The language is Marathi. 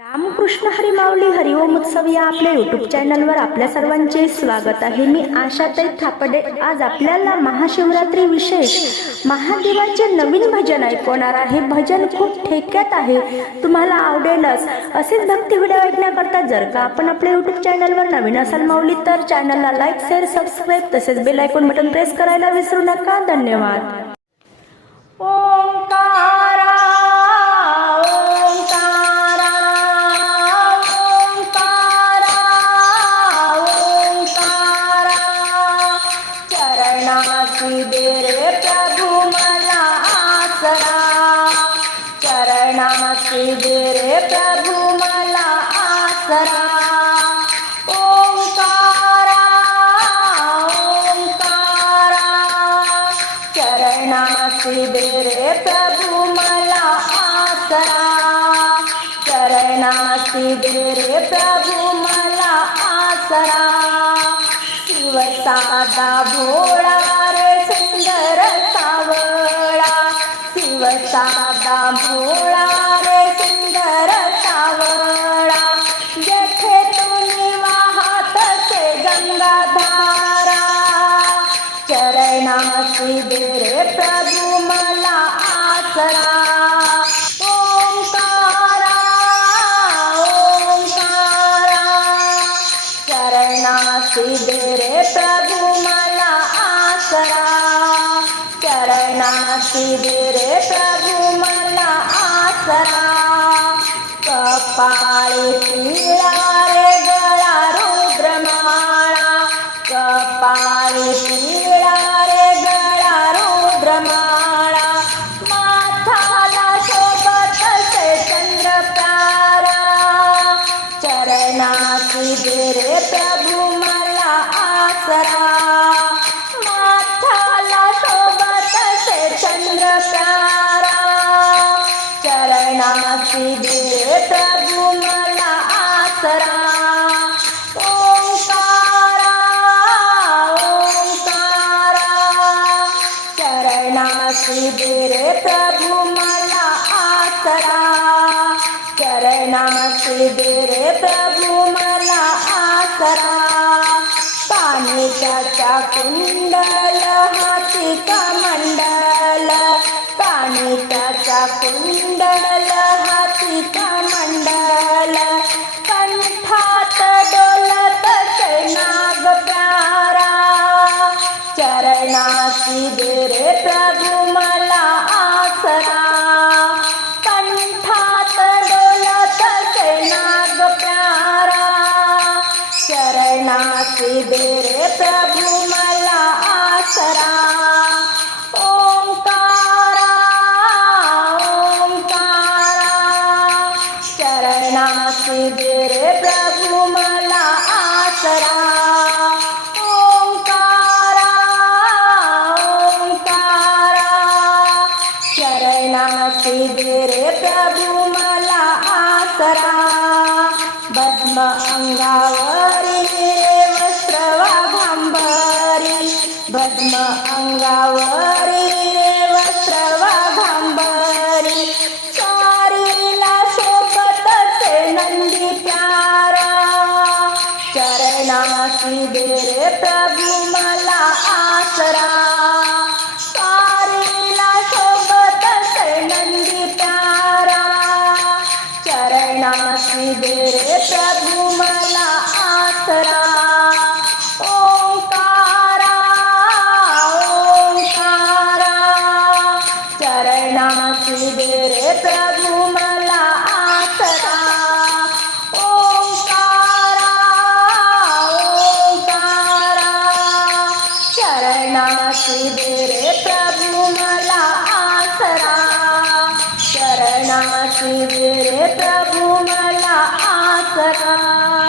रामकृष्ण हरी माऊली हरिओम उत्सव या आपल्या युट्यूब चॅनलवर आपल्या सर्वांचे स्वागत आहे. मी आशाताई थापडे. आज आपल्याला महाशिवरात्री विशेष महादेवाचे नवीन भजन ऐकवणार आहे. भजन खूप ठेक्यात आहे. तुम्हाला आवडेलच. असेच भक्ती व्हिडिओ ऐकण्याकरता जर का आपण आपल्या युट्यूब चॅनलवर नवीन असाल माऊली तर चॅनलला लाईक शेअर सबस्क्राईब तसेच बेल आयकॉन बटन प्रेस करायला विसरू नका. धन्यवाद. चरणासी दे रे प्रभु मला आसरा. चरणासी दे रे प्रभु मला आसरा. ओंकारा ओंकारा. चरणासी दे रे प्रभु मला आसरा. चरणासी दे रे प्रभु मला आसरा. शिव साधा भोळा रे सुंदर सावळा शिवसादा भोळा रे सुंदर सावळा. जेथे तुम्ही वाहत ते गंगाधारा चरणासी दे रे मला आसरा. ओंकारा ओंकारा चरणासी दे रे मला आसरा. चरणासी शिबिरे प्रभु मला आसरा. कपाळी पिळा रे गळा रुद्रमाळा. कपाळी पिळा रे गळा रुद्रमाळा. माथाला सोबत से चंद्र प्यारा चरणा शिबिरे प्रभु मला आसरा. चरणासी दे प्रभु मला आसरा. ओंकारा ओंकारा. चरणासी दे रे प्रभु मला आसरा. चरणासी दे रे प्रभु मला आसरा. पाणी त्याच्या कुंडल हाती मंडल? पाणी त्याच्या कुंडल हाती कमंडल कंठात डोलत से नाग प्यारा. चरणासी दे रे प्रभु मला आसरा. कंठात डोलत से नाग प्यारा. चरणासी दे रे प्रभु प्रभु मला आसरा. ओंकारा ओंकारा. चरणासी दे रे प्रभु मला आसरा. भस्म अंगावरी रे वस्त्र वाघांबरी भस्म अंगावरी चरणासी दे रे मला आसरा. चारीला सोबत नंदी प्यारा. चरणाशी दे रे मला आसरा. चरणासी दे रे प्रभु मला आसरा. चरणासी दे रे प्रभु मला आसरा.